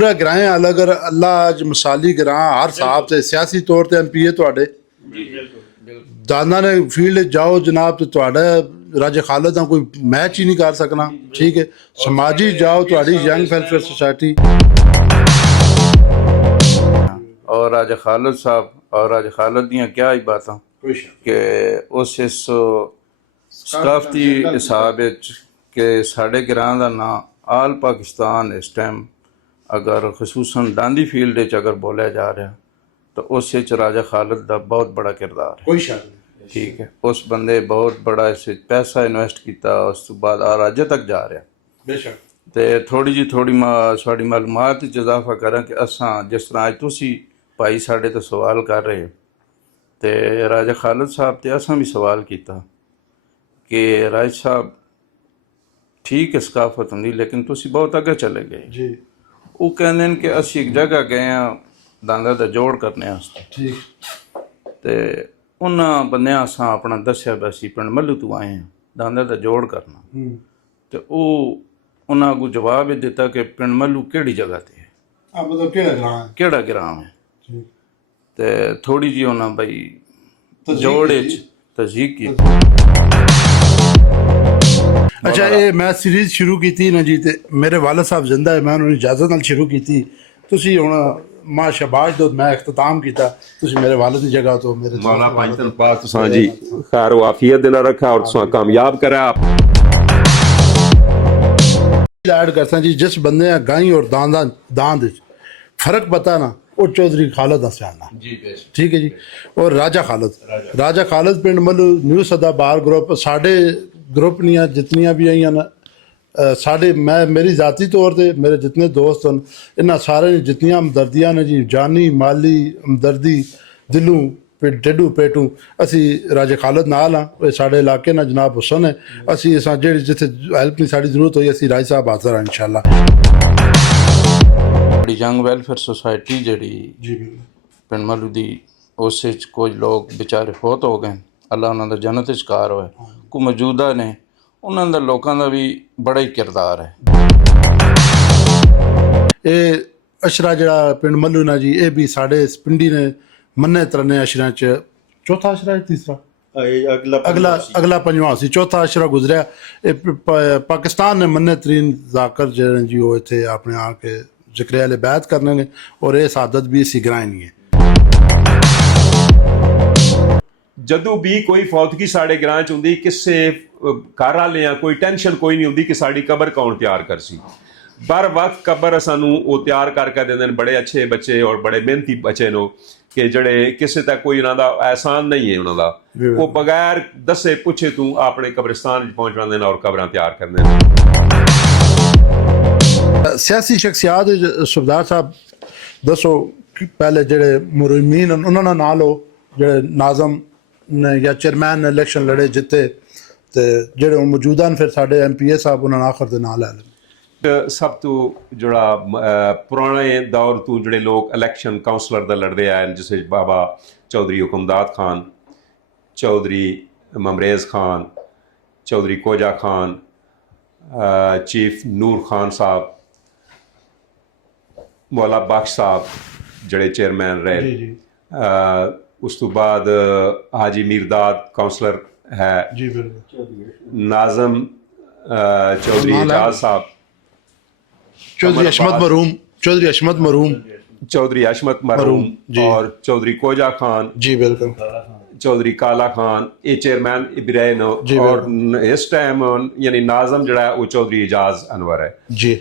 पूरा ग्रां अलग अल्लाह अज मिसाली ग्रां हर साहब से सियासी तौर पर MPA ਤੁਹਾਡੇ दादा ने फील्ड जाओ जनाब तो ਤੁਹਾਡਾ राजे खालद का कोई मैच ही नहीं कर सकना ठीक है समाजी जाओ ਤੁਹਾਡੀ यंग वेलफेयर सोसाइटी और राजा खालद साहब और राजा खालद दियाँ क्या ही बातें कि उस सकाफती हिसाब के साढ़े ग्रां का नाम आल पाकिस्तान इस टाइम अगर खसूसन डांडी फील्ड अगर बोलिया जा रहा तो उस राजा खालद का बहुत बड़ा किरदार है कोई शक नहीं ठीक है उस बंदे बहुत बड़ा इस पैसा इन्वेस्ट किया उस तो बाद अज तक जा रहा बेशक तो थोड़ी जी थोड़ी साड़ी मालूमात इजाफा करें कि असां जिस तरह अज तुसी भाई साढ़े तो सवाल कर रहे तो राजा खालद साहब तो असां भी सवाल किया कि राज साहब ठीक है सकाफत होंगी लेकिन तुसी बहुत अगे चले गए जी वो कहते हैं कि असी एक जगह गए हैं दांदा का जोड़ करने ठीक तो उन्होंने बंद असा अपना दसिया भी असी पिंड मल्लू तो आए हैं दांदा का जोड़ करना तो वो उन्होंने अगू जवाब ही दिता कि पिंड मल्लू केड़ी जगह ते है मतलब केड़ा ग्राम है तो थोड़ी जी उन्होंने भाई तस्दीक जोड़ की। तस्दीक की अच्छा ये मैं सीरीज शुरू की थी ना जी ते मेरे वालद साहब जिंदा है मैं उन्होंने इजाजत नाल शुरू की थी तुसी हुण मां शबाश दो मैं इख्तिताम किया तुसी मेरे वालद की जगह तो मेरे मौला पंजतन पाक तुसां जी खैर वाफियत देना रखा और तुसां कामयाब करा आप ऐड करता जी जिस बंदे गाई और दांद फर्क पता ना वो चौधरी खालद हसैन जी बेश ठीक है जी और राजा खालद पिंड मल्लू न्यू सदा बार ग्रुप साढ़े ग्रुप नियां जितनियां भी आई ना साढ़े मैं मेरी ज़ाती तौर पे मेरे जितने दोस्त हैं इन्होंने सारे जितनियां हमदर्दियां ने जी जानी माली हमदर्दी दिलों टेडू पेटू असी राजे खालद नाल हाँ साढ़े इलाके ना जनाब हुसन है असी जी जिथे हैल्प की साड़ी जरूरत हुई असी राज साहब हाजिर हैं इंशाल्लाह यंग वेलफेयर सोसाइटी जी जी पिंड मल्लू दी उस कुछ लोग बेचारे फौत हो गए अल्लाह उन्होंने जन्नत कार होए को मौजूदा ने उन्होंने लोगों का भी बड़ा ही किरदार है ये अशरा जड़ा पिंड मल्लू ना जी ये भी साढ़े इस पिंडी ने मन्ने तरने अशरा च चौथा अशरा है तीसरा अगला पंजवां सी चौथा अशरा गुजरिया पाकिस्तान ने मन्ने तरीन जाकर जड़े जी वो इतने अपने आके जिक्र वाले बैत करने ने और ये सादत भी इसी ग्रां नहीं है जदों भी कोई फौतगी साढ़े ग्रां च हुंदी किसे घर वाले कोई टेंशन कोई नहीं हुंदी कि साड़ी कबर कौन तैयार कर सी बर वक्त कबर सानू वो तैयार करके देंदे ने बड़े अच्छे बच्चे और बड़े मेहनती बच्चे नो कि जड़े किसी तक कोई उन्होंने एहसान नहीं है उन्होंने वो बगैर दसे पुछे तू अपने कब्रिस्तान पहुंच जाते हैं और कबर तैयार करते हैं सियासी शख्सियात सुबदार साहब दसो पहले जड़े मुरमीन उन्होंने ना लो जड़े नाजम ने या चेयरमैन ने इलेक्शन लड़े जिते तो जड़े मौजूदा फिर साढ़े MPA साहब उन्होंने आखिर दे नाल लै सब तो जड़ा पुराने दौर तो जड़े लोग इलेक्शन काउंसलर का लड़ते आए जिस बाबा चौधरी हुकुमदाद खान चौधरी ममरेज़ खान चौधरी कोजा खान चीफ नूर खान साहब मौला बख्श साहब जड़े चेयरमैन रहे उस तो बाद हाजी मीरदाद काउंसलर है जी बिल्कुल नाजम चौधरी एजाज साहब चौधरी अशमत मरहूम और चौधरी कोजा खान जी बिल्कुल चौधरी काला खान ये चेयरमैन इब्राहिम और इस टाइम यानी नाजम जड़ा है वो चौधरी एजाज अनवर है जी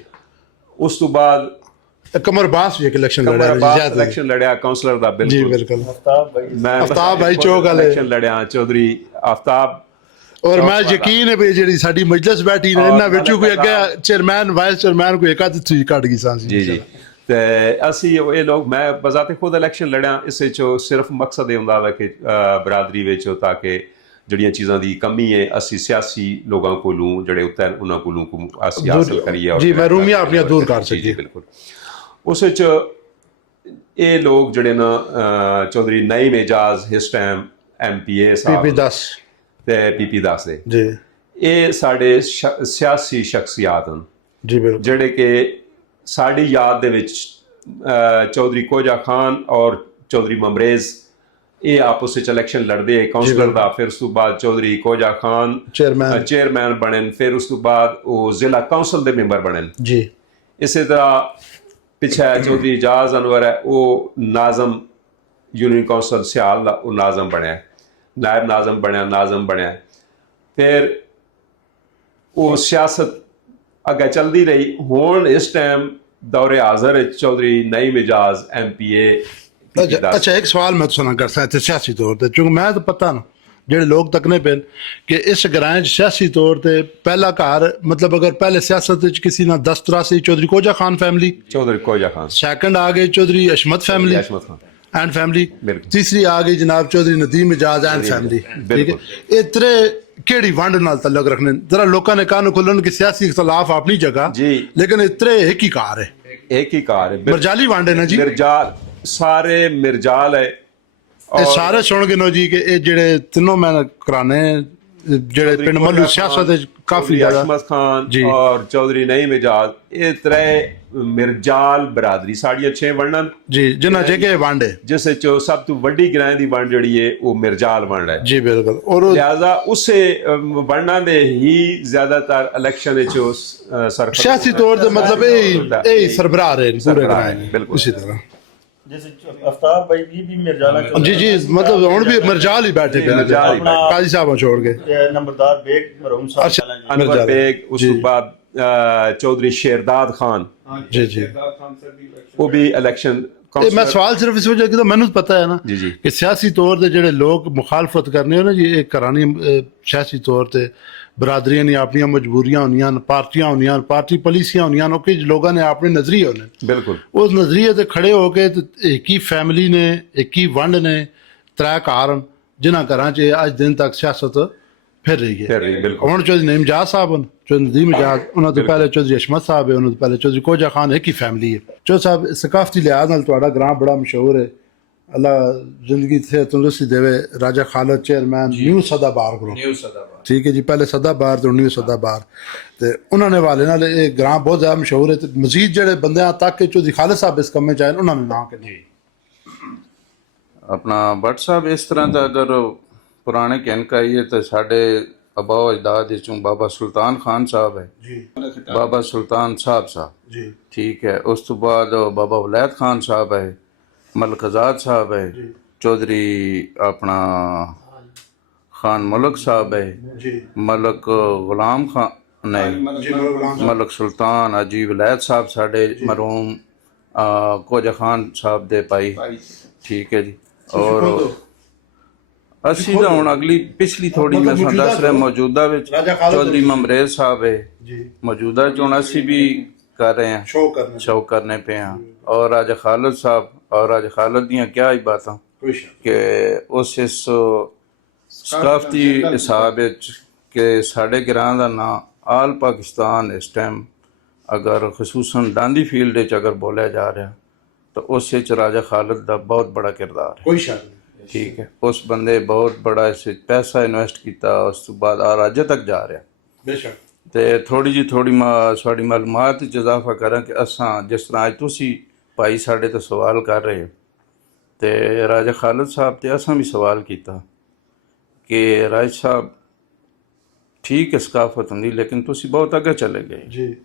उस तो बाद कमर बास भी एक इलेक्शन लड़िया काउंसलर दा जी बिल्कुल बिल्कुल मैं आफ्ताब भाई चौक वाले इलेक्शन लड़िया चौधरी आफ्ताब और मैं यकीन है भी जी साडी मजलिस बैठी ने इन्ना विचों कोई अगे चेयरमैन वाइस चेयरमैन कोई एक आध थी कट गई सांसी जी जी ते असी ये लोग मैं बजाते खुद इलेक्शन लड़िया इस सिर्फ मकसद ये हुंदा है कि बरादरी विच ताकि जड़ियां चीज़ां दी कमी है असी सियासी लोगों कोलों जड़े उत्ते उन्हां कोलों को असी हासिल करिए जी महरूमियां अपनी दूर कर सकिए बिल्कुल उस ये लोग जड़े ना चौधरी नईम एजाज इस टाइम MPA साहब PP 10 जी ये साढ़े सियासी शख्सियात हैं जी बिल्कुल जड़े के ਸਾਡੀ ਯਾਦ ਦੇ ਵਿੱਚ ਚੌਧਰੀ ਕੋਜਾ ਖਾਨ ਔਰ ਚੌਧਰੀ ਮਮਰੇਜ਼ ਇਹ ਆਪਸ ਵਿੱਚ ਇਲੈਕਸ਼ਨ ਲੜਦੇ ਕਾਉਂਸਲਰ ਦਾ। ਫਿਰ ਉਸ ਤੋਂ ਬਾਅਦ ਚੌਧਰੀ ਕੋਜਾ ਖਾਨ ਚੇਅਰਮੈਨ ਬਣੇ, ਫਿਰ ਉਸ ਤੋਂ ਬਾਅਦ ਉਹ ਜ਼ਿਲ੍ਹਾ ਕਾਉਂਸਲ ਦੇ ਮੈਂਬਰ ਬਣੇ ਜੀ। ਇਸੇ ਤਰ੍ਹਾਂ ਪਿੱਛੇ ਚੌਧਰੀ ਇਜਾਜ਼ ਅਨਵਰ ਹੈ, ਉਹ ਨਾਜ਼ਮ ਯੂਨੀਅਨ ਕੌਂਸਲ ਸਿਆਲ ਦਾ ਉਹ ਨਾਜ਼ਮ ਬਣਿਆ, ਨਾਇਬ ਨਾਜ਼ਮ ਬਣਿਆ। ਫਿਰ ਉਹ ਸਿਆਸਤ ਅੱਗੇ ਚੱਲਦੀ ਰਹੀ। ਹੁਣ ਇਸ ਟਾਈਮ ਦੌਰੇ ਹਾਜ਼ਰ ਵਿੱਚ ਚੌਧਰੀ ਨਈਮ ਇਜਾਜ਼ MPA। अच्छा, एक सवाल मैं तुझे करता है सियासी तौर पर, चूंकि मैं तो पता ना ਜਿਹੜੇ ਲੋਕ ਤੱਕਨੇ ਪੈਣ ਕਿ ਇਸ ਗ੍ਰਾਂ 'ਚ ਸਿਆਸੀ ਤੌਰ ਤੇ ਪਹਿਲਾ ਘਰ, ਮਤਲਬ ਅਗਰ ਪਹਿਲੇ ਸਿਆਸਤ ਵਿੱਚ ਕਿਸੇ ਨਾਲ ਦਸਤਰਾ ਸੀ ਚੌਧਰੀ ਕੋਜਾ ਖਾਨ ਫੈਮਿਲੀ, ਚੌਧਰੀ ਕੋਜਾ ਖਾਨ, ਸੈਕੰਡ ਆ ਗਏ ਚੌਧਰੀ ਅਸ਼ਮਤ ਫੈਮਿਲੀ ਐਂਡ ਫੈਮਿਲੀ, तीसरी आ गई जनाब चौधरी नदीम इजाज एंड फैमिली। ठीक है, ये त्रे केड़ी वंड नाल तल्लुक रखने, जरा लोगों ने कान खोलन कि सियासी इख्तलाफ अपनी जगह जी, लेकिन इतरे एक ही कार है, एक ही कार है, मिर्जाली वंड है ना जी, मिर्जाल सारे मिर्जाल है। ਇਹ ਸਾਰੇ ਸੁਣ ਗਏ ਨੋ ਜੀ ਕਿ ਇਹ ਜਿਹੜੇ ਤਿੰਨੋਂ ਮੈਂ ਕਰਾਣੇ ਜਿਹੜੇ ਪਿੰਡ ਮੱਲੂ ਸਿਆਸਤ ਵਿੱਚ ਕਾਫੀ ਜ਼ਿਆਦਾ ਅਸ਼ਮਤ ਖਾਨ ਔਰ ਚੌਧਰੀ ਨਈਮ ਇਜਾਜ਼, ਇਹ ਤਰੇ ਮਿਰਜਾਲ ਬਰਾਦਰੀ ਸਾਡੀਆਂ 6 ਵੰਡਾਂ ਜੀ, ਜਿਨ੍ਹਾਂ ਜਗ੍ਹਾ ਵੰਡ ਹੈ, ਜਿਸ ਵਿੱਚ ਸਭ ਤੋਂ ਵੱਡੀ ਗ੍ਰਾਂ ਦੀ ਵੰਡ ਜਿਹੜੀ ਹੈ ਉਹ ਮਿਰਜਾਲ ਵੰਡ ਹੈ ਜੀ। ਬਿਲਕੁਲ, ਔਰ ਲਿਹਾਜ਼ਾ ਉਸੇ ਵੰਡਾਂ ਦੇ ਹੀ ਜ਼ਿਆਦਾਤਰ ਇਲੈਕਸ਼ਨ ਵਿੱਚ ਸਿਆਸੀ ਤੌਰ ਤੇ ਮਤਲਬ ਇਹ ਸਰਬਰਾਹ ਰਹੇ ਪੂਰੇ ਗ੍ਰਾਂ। ਬਿਲਕੁਲ ਇਸੇ ਤਰ੍ਹਾਂ जैसे अफ्ताब भाई भी मिर्जाला जी जी, मतलब ਹੁਣ ਵੀ ਮਿਰਜਾਲ ਹੀ ਬੈਠੇ ਪਏ ਨੇ ਕਾਜ਼ੀ ਸਾਹਿਬ ਛੋੜ ਕੇ, नंबरदार बेग मरहूम साहब अनवर बेग, उस बाद चौधरी शेरदाद खान जी जी, वो भी इलेक्शन। ਇਹ ਮੈਂ ਸਵਾਲ ਸਿਰਫ ਇਸ ਵਜ੍ਹਾ ਕਿ ਮੈਨੂੰ ਪਤਾ ਹੈ ਨਾ ਜੀ ਜੀ ਕਿ ਸਿਆਸੀ ਤੌਰ ਤੇ ਜਿਹੜੇ ਲੋਕ ਮੁਖਾਲਫਤ ਕਰਨੇ ਹੋ ਨਾ ਜੀ, ਇਹ ਘਰਾਣੀ ਸਿਆਸੀ ਤੌਰ ਤੇ ਬਰਾਦਰੀਆਂ ਨੇ ਆਪਣੀਆਂ ਮਜਬੂਰੀਆਂ ਹੁੰਦੀਆਂ, ਪਾਰਟੀਆਂ ਹੁੰਦੀਆਂ, ਪਾਰਟੀ ਪਾਲਿਸੀਆਂ ਹੁੰਦੀਆਂ, ਉਹ ਕਿ ਲੋਕਾਂ ਨੇ ਆਪਣੇ ਨਜ਼ਰੀਏ ਹੁੰਦੇ, ਬਿਲਕੁਲ ਉਸ ਨਜ਼ਰੀਏ ਤੇ ਖੜੇ ਹੋ ਕੇ ਇੱਕ ਹੀ ਫੈਮਿਲੀ ਨੇ, ਇੱਕ ਹੀ ਵੰਡ ਨੇ, ਤਰੇ ਕਾਰਨ ਜਿਨ੍ਹਾਂ ਘਰਾਂ 'ਚ ਅੱਜ ਦਿਨ ਤੱਕ ਸਿਆਸਤ ਫਿਰ ਰਹੀ ਹੈ। ਹੁਣ ਚੌਧਰੀ ਨਈਮ ਇਜਾਜ਼ ਸਾਹਿਬ ਹਨ, ਚੌਧਰੀ ਨਦੀਮ ਇਜਾਜ਼, ਉਹਨਾਂ ਤੋਂ ਪਹਿਲੇ ਚੌਧਰੀ ਅਸ਼ਮਤ ਸਾਹਿਬ ਹੈ, ਉਹਨਾਂ ਤੋਂ ਪਹਿਲੇ ਚੌਧਰੀ ਕੋਜਾ ਖਾਨ, ਇੱਕ ਹੀ ਫੈਮਿਲੀ ਹੈ। ਚੌਧਰੀ ਸਾਹਿਬ ਸਕਾਫਤੀ ਲਿਹਾਜ਼ ਨਾਲ ਤੁਹਾਡਾ ਗ੍ਰਾਂ ਬੜਾ ਮਸ਼ਹੂਰ ਹੈ, ਅੱਲਾ ਜ਼ਿੰਦਗੀ ਤੇ ਤੰਦਰੁਸਤੀ ਦੇਵੇ। ਰਾਜਾ ਖਾਲਦ ਚੇਅਰਮੈਨ ਨਿਊ ਸਦਾਬਾਰ ਗਰੁੱਪ, ਠੀਕ ਹੈ ਜੀ, ਪਹਿਲੇ ਸਦਾਬਾਰ ਤੇ ਨਿਊ ਸਦਾਬਾਰ, ਤੇ ਉਹਨਾਂ ਨੇ ਹਵਾਲੇ ਨਾਲ ਇਹ ਗ੍ਰਾਂ ਬਹੁਤ ਜ਼ਿਆਦਾ ਮਸ਼ਹੂਰ ਹੈ। ਤੇ ਮਜ਼ੀਦ ਜਿਹੜੇ ਬੰਦਿਆਂ ਤੱਕ ਚੌਧਰੀ ਖਾਲਦ ਸਾਹਿਬ ਇਸ ਕੰਮੇ 'ਚ ਆਏ ਉਹਨਾਂ ਨੇ ਨਾਂ ਕਿੰਨੇ ਆਪਣਾ ਭੱਟ ਸਾਹਿਬ ਇਸ ਤਰ੍ਹਾਂ ਦਾ ਅਗਰ ਪੁਰਾਣੇ ਕਹਿਣ ਕਹੀਏ ਤਾਂ ਸਾਡੇ ਅਬਾਓ ਅਜਦਾਦ ਵਿੱਚੋਂ ਬਾਬਾ ਸੁਲਤਾਨ ਖਾਨ ਸਾਹਿਬ ਹੈ ਜੀ, ਬਾਬਾ ਸੁਲਤਾਨ ਸਾਹਿਬ ਜੀ, ਠੀਕ ਹੈ। ਉਸ ਤੋਂ ਬਾਅਦ ਬਾਬਾ ਵਲੈਤ ਖਾਨ ਸਾਹਿਬ ਹੈ, ਮਲਕ ਆਜ਼ਾਦ ਸਾਹਿਬ ਹੈ, ਚੌਧਰੀ ਆਪਣਾ ਖਾਨ ਮਲਕ ਸਾਹਿਬ ਹੈ, ਮਲਕ ਗੁਲਾਮ ਖਾਨ ਨਹੀਂ, ਮਲਕ ਸੁਲਤਾਨ ਅਜੀ ਵਲੈਤ ਸਾਹਿਬ ਸਾਡੇ ਮਰਹੂਮ ਕੋਜਾ ਖਾਨ ਸਾਹਿਬ ਦੇ ਭਾਈ, ਠੀਕ ਹੈ ਜੀ। ਔਰ ਅਸੀਂ ਤਾਂ ਹੁਣ ਅਗਲੀ ਪਿਛਲੀ ਥੋੜੀ ਮੈਂ ਤੁਹਾਨੂੰ ਦੱਸ ਰਿਹਾ, ਮੌਜੂਦਾ ਵਿੱਚ ਚੌਧਰੀ ਮਮਰੇਜ਼ ਸਾਹਿਬ ਹੈ ਜੀ, ਮੌਜੂਦਾ ਚ ਹੁਣ ਅਸੀਂ ਵੀ ਕਰ ਰਹੇ ਹਾਂ, ਸ਼ੌਕ ਕਰਨੇ ਪਏ ਹਾਂ। ਔਰ ਰਾਜਾ ਖਾਲਦ ਸਾਹਿਬ, ਔਰ ਰਾਜਾ ਖਾਲਦ ਦੀਆਂ ਕਿਆ ਹੀ ਬਾਤਾਂ ਕਿ ਉਸ ਇਸ ਸਕਾਫਤੀ ਹਿਸਾਬ ਵਿੱਚ ਕਿ ਸਾਡੇ ਗ੍ਰਾਂ ਦਾ ਨਾਂ ਆਲ ਪਾਕਿਸਤਾਨ ਇਸ ਟਾਈਮ ਅਗਰ ਖਸੂਸਨ ਡਾਂਦੀ ਫੀਲਡ ਵਿੱਚ ਅਗਰ ਬੋਲਿਆ ਜਾ ਰਿਹਾ ਤਾਂ ਉਸ ਵਿੱਚ ਰਾਜਾ ਖਾਲਦ ਦਾ ਬਹੁਤ ਬੜਾ ਕਿਰਦਾਰ ਹੈ, ਕੋਈ ਸ਼ੱਕ ਨਹੀਂ, ਠੀਕ ਹੈ। ਉਸ ਬੰਦੇ ਬਹੁਤ ਬੜਾ ਇਸ ਵਿੱਚ ਪੈਸਾ ਇਨਵੈਸਟ ਕੀਤਾ, ਉਸ ਤੋਂ ਬਾਅਦ ਆ ਰਾਜਾ ਤੱਕ ਜਾ ਰਿਹਾ। ਬੇਸ਼ੱਕ। ਤੇ ਥੋੜੀ ਸਾਡੀ ਮਾਲੂਮਾਤ ਵਿੱਚ ਇਜ਼ਾਫਾ ਕਰਾਂ ਕਿ ਅਸਾਂ ਜਿਸ ਤਰ੍ਹਾਂ ਅੱਜ ਤੁਸੀਂ ਭਾਈ ਸਾਡੇ ਤੋਂ ਸਵਾਲ ਕਰ ਰਹੇ ਹੋ, ਤੇ ਰਾਜਾ ਖਾਲਦ ਸਾਹਿਬ ਤੇ ਅਸਾਂ ਵੀ ਸਵਾਲ ਕੀਤਾ ਕਿ ਰਾਜ ਸਾਹਿਬ ਠੀਕ ਹੈ ਸਕਾਫਤ ਹੁੰਦੀ, ਲੇਕਿਨ ਤੁਸੀਂ ਬਹੁਤ ਅੱਗੇ ਚਲੇ ਗਏ ਜੀ।